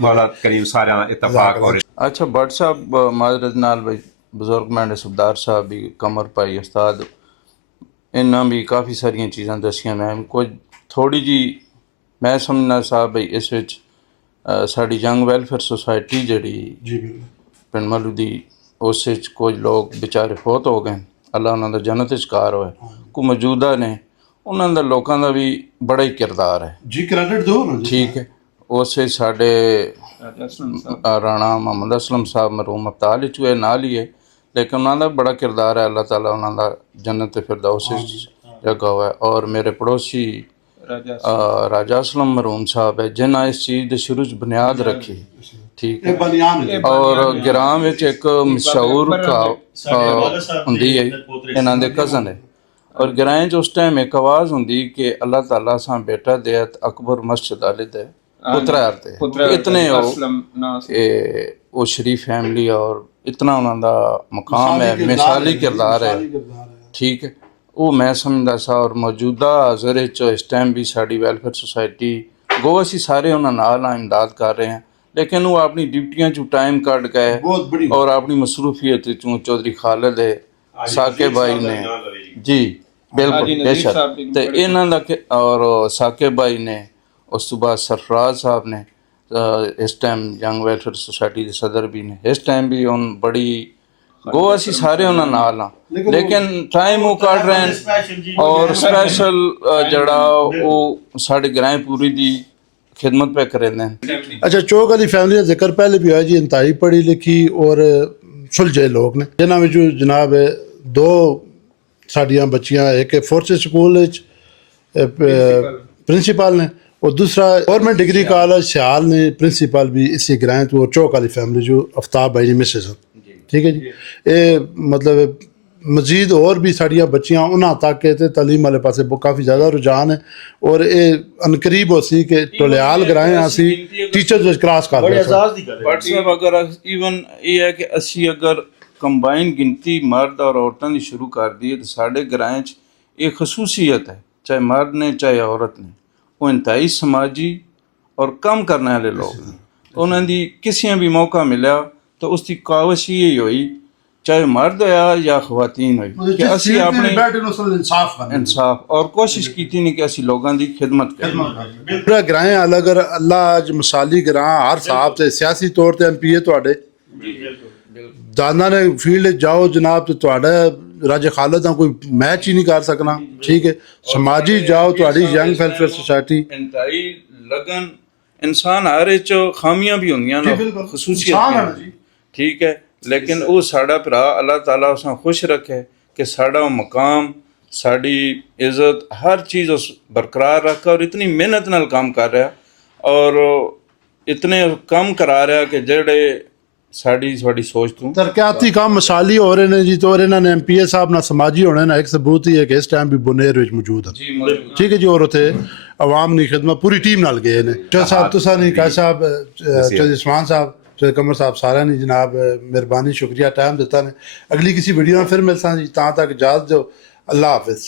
मौला करीम सारियां इत्तफाक और अच्छा भट्ट साहब माजरत नाल भाई बजुर्ग मैंने सुबदार साहब भी कमर भाई उस्ताद इन्ना भी काफ़ी सारिया चीज़ां दसियां मैं कुछ थोड़ी जी मैं समझना साहब भाई इस विच साडी यंग वैलफेयर सोसाइटी जिहड़ी पिंड मल्लू दी उस विच कुछ लोग बेचारे फौत हो गए अल्लाह उन्हां दा जन्नत च कार होए को मौजूदा ने उन्हां दा लोकां दा भी बड़ा ही किरदार है जी क्रेडिट दो ना ठीक है उस विच साडे राणा मोहम्मद असलम साहब मरहूम अब्ताल चूहे नाल ही है लेकिन उन्होंने बड़ा किरदार है अल्लाह ताला उन्होंने जन्नत फिरदौस जगह हुआ है और मेरे पड़ोसी राजा असलम मरहूम साहब है जिन्हें इस चीज़ के शुरू च बुनियाद रखी ठीक है और ग्रां विच एक मशहूर होंदी है इन्हां दे कज़न है और ग्रां च उस टाइम एक आवाज़ होंदी कि अल्लाह ताला सा बेटा देत अकबर मस्जिद आले दे पुत्र इतने वो शरीफ फैमिली और इतना उन्होंने मुकाम है मिसाली किरदार है ठीक है वो मैं समझदा सा और मौजूदा हाज़र इस टाइम भी साड़ी वैलफेयर सोसाइटी गो असी सारे उन्होंने नाल इमदाद कर रहे हैं लेकिन वो अपनी ड्यूटियां चू टाइम कट गए और अपनी मसरूफियत चू चौधरी खालिद है साके भाई ने जी बिल्कुल बेशक तो इन्हां दा और साके भाई ने उस तो बाद सरफराज साहब ने इस टाइम यंग वेलफेयर सोसाइटी के सदर भी ने इस टाइम भी उन बड़ी गो असी सारे उन्होंने नाल हाँ लेकिन टाइम वो कट रहे हैं और स्पेशल जड़ा वो साढ़े ग्रां पूरी दी खिदमत पे करें हैं अच्छा चौक वाली फैमिली का जिक्र पहले भी हुआ जी इंतहाई पढ़ी लिखी और सुलझे लोग ने जिन्हां विचों जनाब दो साडियां बच्चियां एक फोर्सेस स्कूल प्रिंसीपल ने और दूसरा गवर्नमेंट डिग्री कॉलेज सियाल ने प्रिंसीपल भी इसी ग्रां तो चौक वाली फैमिली जो आफ्ताब भाई जी मिसेस ठीक है जी ये मतलब ਮਜ਼ੀਦ ਹੋਰ ਵੀ ਸਾਡੀਆਂ ਬੱਚੀਆਂ ਉਹਨਾਂ ਤੱਕ ਤੇ ਤਾਲੀਮ ਵਾਲੇ ਪਾਸੇ ਕਾਫੀ ਜ਼ਿਆਦਾ ਰੁਝਾਨ ਹੈ ਔਰ ਇਹ ਅਨਕਰੀਬ ਹੋ ਸੀ ਕਿ ਟੋਲਿਆਲ ਗਰਾਏ ਅਸੀਂ ਟੀਚਰਸ ਵਿੱਚ ਕਲਾਸ ਕਰ ਬੜੇ ਰਹੇ ਸਾਂ ਆਜ਼ਾਦ ਦੀ ਗੱਲ ਹੈ ਬਟ ਸਾਹਿਬ ਅਗਰ ਈਵਨ ਇਹ ਹੈ ਕਿ ਅਸੀਂ ਅਗਰ ਕੰਬਾਈਨ ਗਿਣਤੀ ਮਰਦ ਔਰ ਔਰਤਾਂ ਦੀ ਸ਼ੁਰੂ ਕਰ ਦਈਏ ਤਾਂ ਸਾਡੇ ਗਰਾਏ 'ਚ ਇਹ ਖਸੂਸੀਅਤ ਹੈ ਚਾਹੇ ਮਰਦ ਨੇ ਚਾਹੇ ਔਰਤ ਨੇ ਉਹ ਇੰਤਹਾਈ ਸਮਾਜੀ ਔਰ ਕੰਮ ਕਰਨ ਵਾਲੇ ਲੋਕ ਨੇ ਉਹਨਾਂ ਦੀ ਕਿਸੇ ਵੀ ਮੌਕਾ ਮਿਲਿਆ ਤਾਂ ਉਸ ਦੀ ਕਾਵਸ਼ ਇਹ ਹੋਈ ਚਾਹੇ ਮਰਦ ਹੋਇਆ ਜਾਂ ਖਵਾਤੀਨ ਹੋਈ ਕਿ ਅਸੀਂ ਆਪਣੇ ਇਨਸਾਫ ਔਰ ਕੋਸ਼ਿਸ਼ ਕੀਤੀ ਨਹੀਂ ਕਿ ਅਸੀਂ ਲੋਕਾਂ ਦੀ ਖਿਦਮਤ ਕਰੀਏ ਪੂਰਾ ਗਰਾਏ ਅਲੱਗ ਅੱਲਾ ਅੱਜ ਮਿਸਾਲੀ ਗਰਾਂ ਹਰ ਸਾਹਬ ਤੇ ਸਿਆਸੀ ਤੌਰ ਤੇ ਐਮਪੀਏ ਤੁਹਾਡੇ ਦਾਨਾ ਨੇ ਫੀਲਡ ਜਾਓ ਜਨਾਬ ਤੇ ਤੁਹਾਡਾ ਰਾਜਾ ਖਾਲਦ ਦਾ ਕੋਈ ਮੈਚ ਹੀ ਨਹੀਂ ਕਰ ਸਕਣਾ ਠੀਕ ਹੈ ਸਮਾਜੀ ਜਾਓ ਤੁਹਾਡੀ ਯੰਗ ਵੈਲਫੇਅਰ ਸੁਸਾਇਟੀ ਇੰਤਹਾਈ ਲਗਨ ਇਨਸਾਨ ਹਰ ਚ ਖਾਮੀਆਂ ਵੀ ਹੁੰਦੀਆਂ ਨੇ ਖਸੂਸੀਅਤ ਠੀਕ ਹੈ ਲੇਕਿਨ ਉਹ ਸਾਡਾ ਭਰਾ ਅੱਲਾਹ ਤਾਲਾ ਉਸਾਂ ਖੁਸ਼ ਰੱਖੇ ਕਿ ਸਾਡਾ ਉਹ ਮਕਾਮ ਸਾਡੀ ਇੱਜ਼ਤ ਹਰ ਚੀਜ਼ ਉਸ ਬਰਕਰਾਰ ਰੱਖੇ ਔਰ ਇਤਨੀ ਮਿਹਨਤ ਨਾਲ ਕੰਮ ਕਰ ਰਿਹਾ ਔਰ ਇਤਨੇ ਕੰਮ ਕਰਾ ਰਿਹਾ ਕਿ ਜਿਹੜੇ ਸਾਡੀ ਸੋਚ ਤੋਂ ਤਰੱਕਿਆਤੀ ਕੰਮ ਮਿਸਾਲੀ ਹੋ ਰਹੇ ਨੇ ਜੀ ਤੌਰ ਇਹਨਾਂ ਨੇ ਐਮਪੀਏ ਸਾਹਿਬ ਨਾਲ ਸਮਾਜੀ ਹੋਣੇ ਨਾ ਇੱਕ ਸਬੂਤ ਹੀ ਹੈ ਕਿ ਇਸ ਟਾਈਮ ਵੀ ਬੁਨੇਰ ਵਿੱਚ ਮੌਜੂਦ ਹੈ ਜੀ ਮੌਜੂਦ ਠੀਕ ਹੈ ਜੀ ਔਰ ਉੱਥੇ ਆਵਾਮ ਦੀ ਖਿਦਮਤ ਪੂਰੀ ਟੀਮ ਨਾਲ ਗਏ ਨੇ ਚਾਹ ਸਾਹਿਬ ਤੁਸਾਂ ਨਹੀਂ ਕਾ ਸਾਹਿਬ ਚਾਹ ਜਸਮਾਨ ਸਾਹਿਬ ਚਾਹ ਕਮਰ ਸਾਹਿਬ ਸਾਰਿਆਂ ਨੇ ਜਨਾਬ ਮਿਹਰਬਾਨੀ ਸ਼ੁਕਰੀਆ ਟਾਈਮ ਦਿੱਤਾ ਨੇ ਅਗਲੀ ਕਿਸੇ ਵੀਡੀਓ ਨਾਲ ਫਿਰ ਮਿਲਸਾਂ ਜੀ ਤਾਂ ਤੱਕ ਇਜਾਜ਼ਤ ਦਿਓ ਅੱਲਾ ਹਾਫਿਜ਼